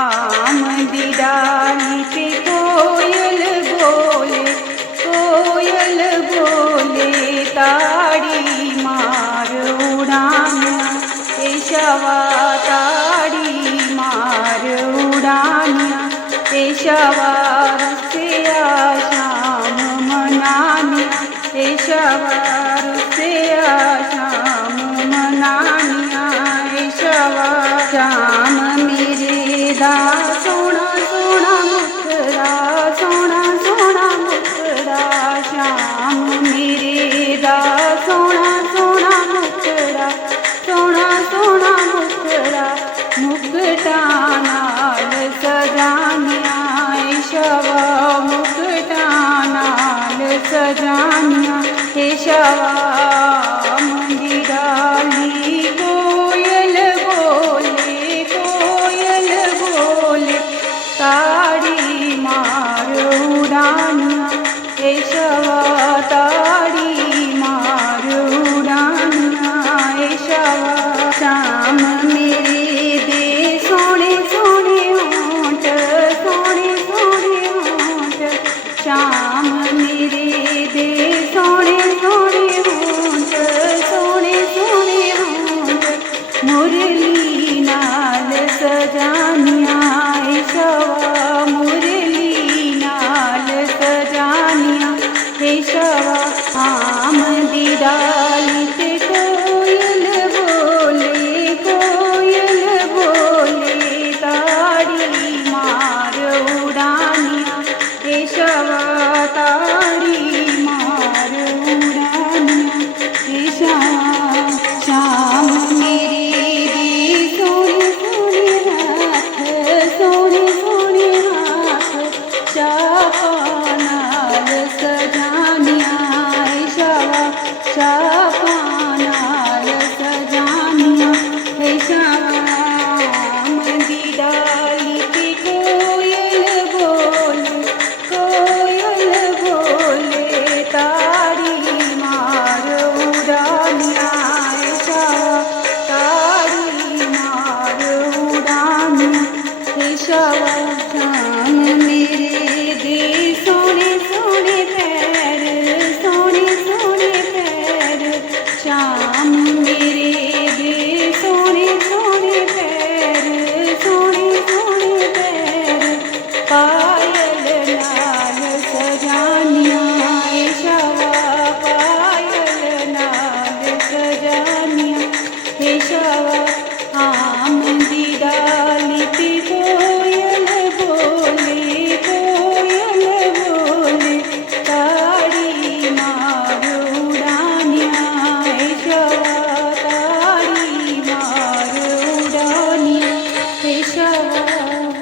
आमदी डाली पे कोयल बोले ताड़ी मार उड़ानिया केशवा ताड़ी मार उड़ानिया केशवा रुसिया श्याम मनानिया केशवा रुसिया श्याम मनानिया केशवा श्याम मेरे दा सोना सोना मुखड़ा सोना सोना मुखड़ा श्याम मेरे दा सोना सोना मुखड़ा सोना सोना मुखड़ा मुखटा नाल सजानिया केशवा मुखटा नाल सजानिया केशवा मंदी डाली कोयल बोले ताड़ी मार उड़ानिया केशवा ताड़ी मार उड़ानिया केशवा श्याम मेरे दे सोने सोने होंठ सोने सोने होंठ श्याम मेरे दे सोने सोने होंठ सोने सोने होंठ मुरली नाल सजानिया केशवा मुरली नाल सजानिया केशवा आमदी डाली पे कोयल बोले ताड़ी मार उड़ानिया केशवा ताड़ी मार उड़ानिया केशवा श्याम मेरे दी सोने सोने हाथ सोने सोने हाथ चापा नाल सजानिया केशवा चापा नाल सजानिया केशवा मंदी डाली पे कोयल बोले ताड़ी मार उड़ानिया केशवा ताड़ी मार उड़ानिया केशवा।